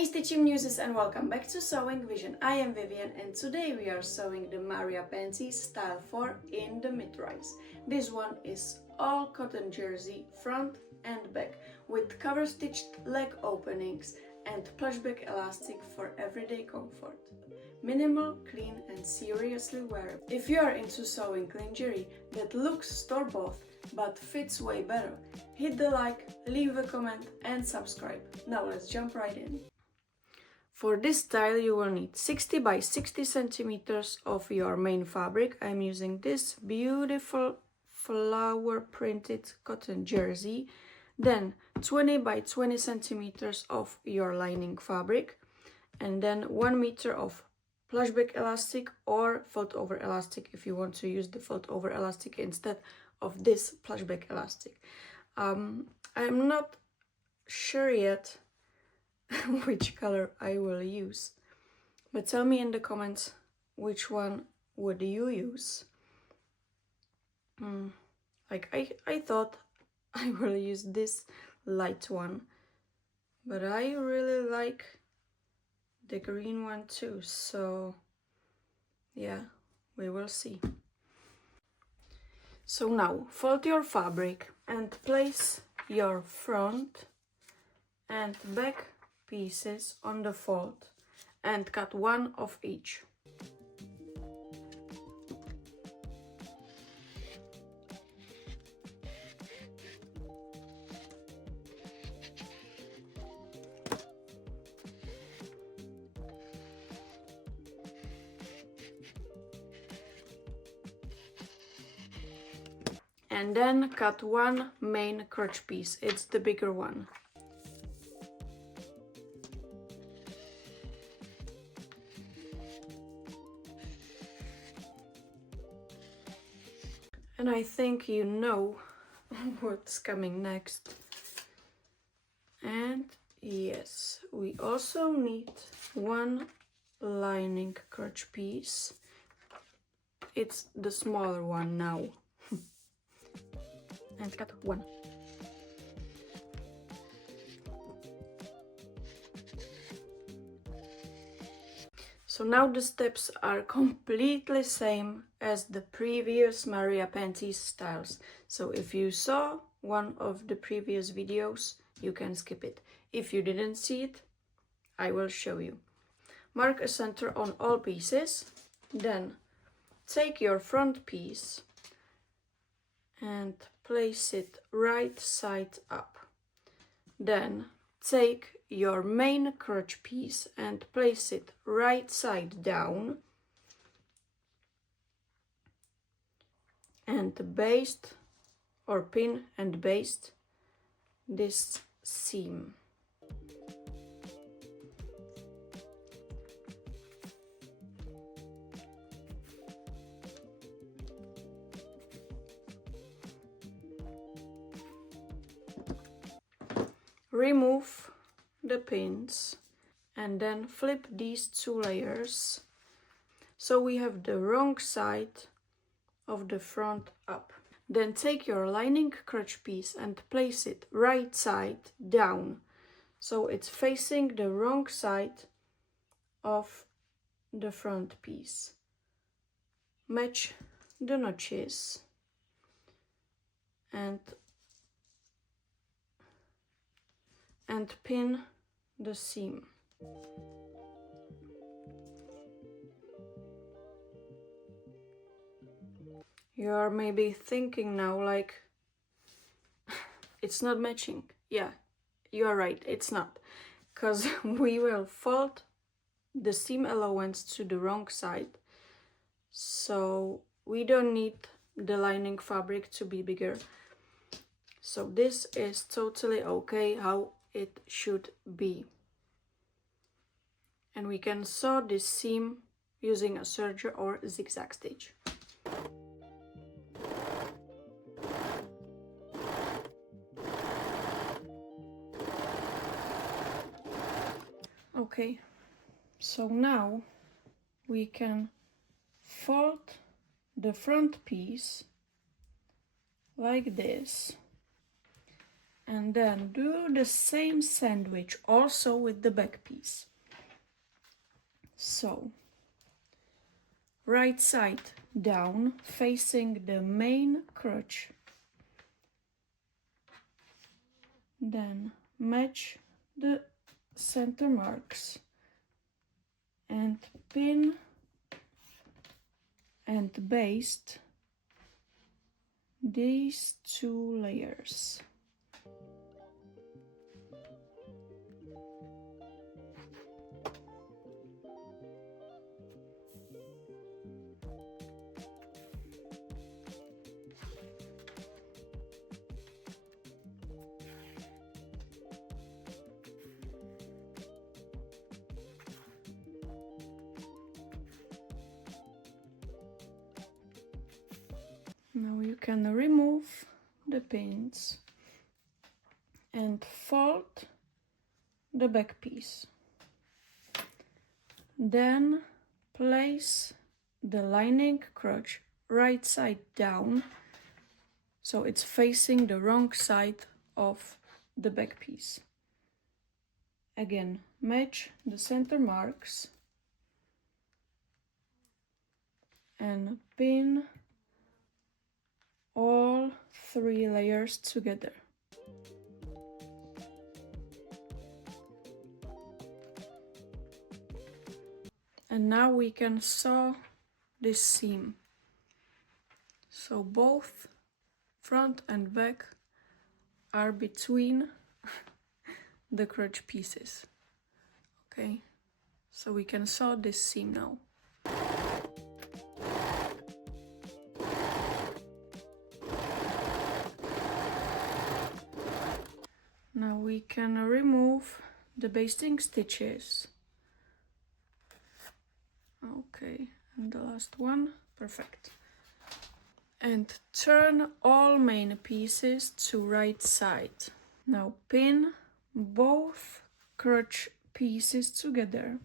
Hey Stitching Muses and welcome back to Sewing Vision. I am Vivian and today we are sewing the MARIA Panties style 4 in the mid-rise. This one is all cotton jersey front and back with cover stitched leg openings and plushback elastic for everyday comfort. Minimal, clean and seriously wearable. If you are into sewing lingerie that looks store-bought but fits way better, hit the like, leave a comment and subscribe. Now let's jump right in. For this style you will need 60 by 60 centimeters of your main fabric. I'm using this beautiful flower printed cotton jersey. Then 20 by 20 centimeters of your lining fabric. And then 1 meter of plushback elastic or fold over elastic if you want to use the fold over elastic instead of this plushback elastic. I'm not sure yet which color I will use, but tell me in the comments which one would you use. I thought I will use this light one, but I really like the green one too, so yeah, we will see. So now fold your fabric and place your front and back pieces on the fold and cut one of each. And then cut one main crotch piece, it's the bigger one. And I think you know what's coming next. And yes, we also need one lining crotch piece. It's the smaller one now. And cut one. So now the steps are completely same as the previous MARIA Panties styles. So if you saw one of the previous videos, you can skip it. If you didn't see it, I will show you. Mark a center on all pieces. Then take your front piece and place it right side up. Then take your main crotch piece and place it right side down and baste or pin and baste this seam. Remove the pins and then flip these two layers so we have the wrong side of the front up. Then take your lining crotch piece and place it right side down so it's facing the wrong side of the front piece. Match the notches and pin the seam. You are maybe thinking now like, it's not matching. Yeah, you are right, it's not. Because we will fold the seam allowance to the wrong side. So we don't need the lining fabric to be bigger. So this is totally okay how it should be. And we can sew this seam using a serger or zigzag stitch. Okay, so now we can fold the front piece like this And then do the same sandwich also with the back piece. So, right side down, facing the main crotch. Then match the center marks and pin and baste these 2 layers. Now you can remove the pins and fold the back piece. Then place the lining crotch right side down, so it's facing the wrong side of the back piece. Again, match the center marks and pin all 3 layers together. And now we can sew this seam. So both front and back are between the crotch pieces. Okay, so we can sew this seam now. Now we can remove the basting stitches. Okay, and the last one, perfect. And turn all main pieces to right side. Now pin both crotch pieces together,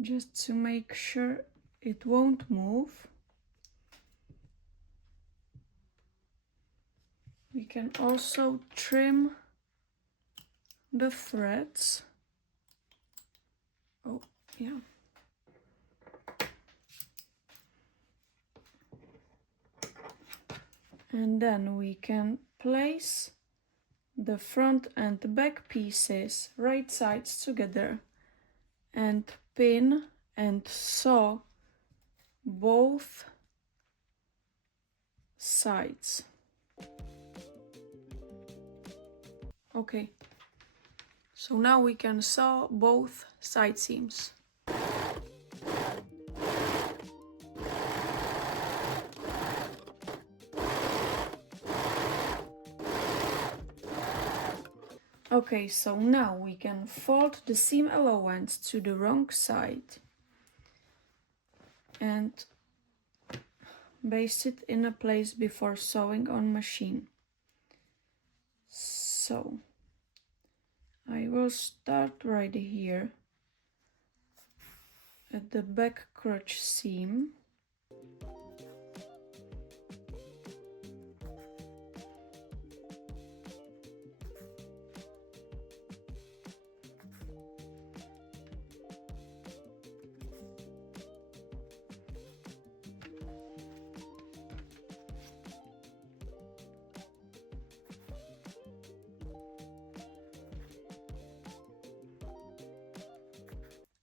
just to make sure it won't move. We can also trim the threads. Oh, yeah. And then we can place the front and back pieces right sides together and pin and sew both sides. Okay, so now we can sew both side seams. Okay, so now we can fold the seam allowance to the wrong side and baste it in a place before sewing on machine. So I will start right here at the back crotch seam.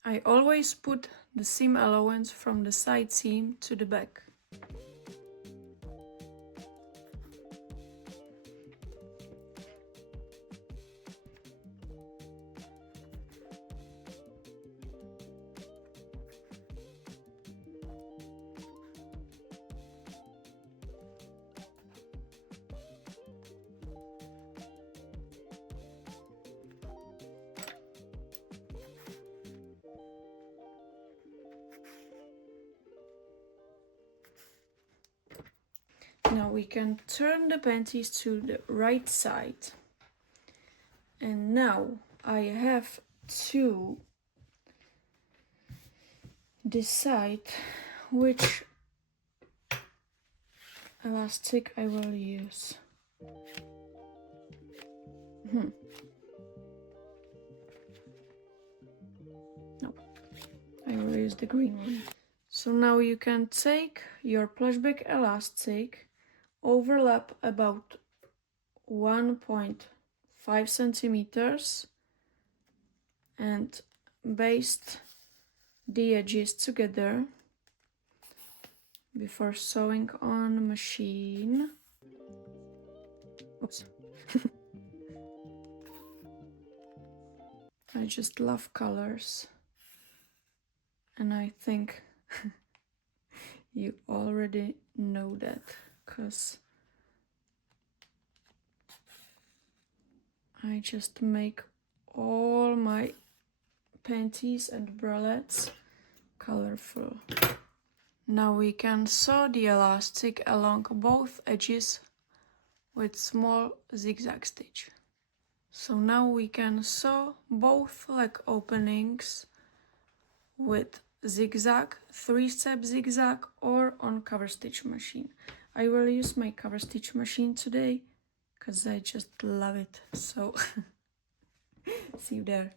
I always put the seam allowance from the side seam to the back. Now we can turn the panties to the right side. And now I have to decide which elastic I will use. No, I will use the green one. So now you can take your plushback elastic, overlap about 1.5 centimeters and baste the edges together before sewing on machine. Oops. I just love colors, and I think you already know that, because I just make all my panties and bralettes colorful. Now we can sew the elastic along both edges with small zigzag stitch. So now we can sew both leg openings with zigzag, 3-step zigzag, or on cover stitch machine. I will use my cover stitch machine today because I just love it. So see you there.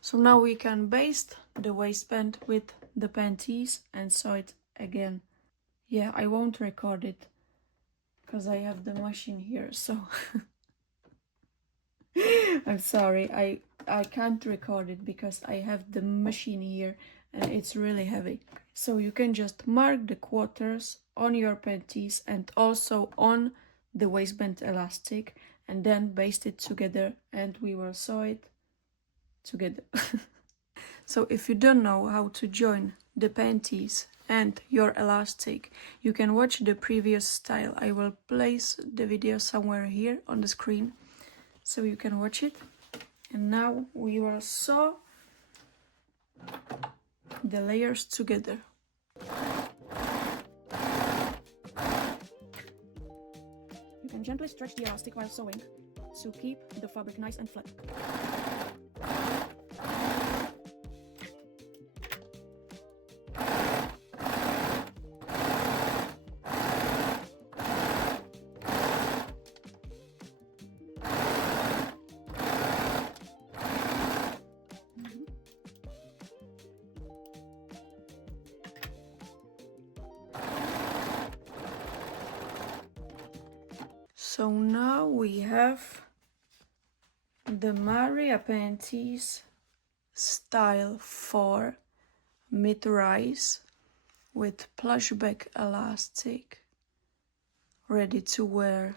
So now we can baste the waistband with the panties and sew it again. Yeah, I won't record it because I have the machine here, so I'm sorry, I can't record it because I have the machine here and it's really heavy. So you can just mark the quarters on your panties and also on the waistband elastic and then baste it together and we will sew it together. So if you don't know how to join the panties and your elastic, you can watch the previous style. I will place the video somewhere here on the screen so you can watch it. And now we will sew the layers together. You can gently stretch the elastic while sewing to keep the fabric nice and flat. So now we have the MARIA Panties style for mid-rise with plushback elastic ready to wear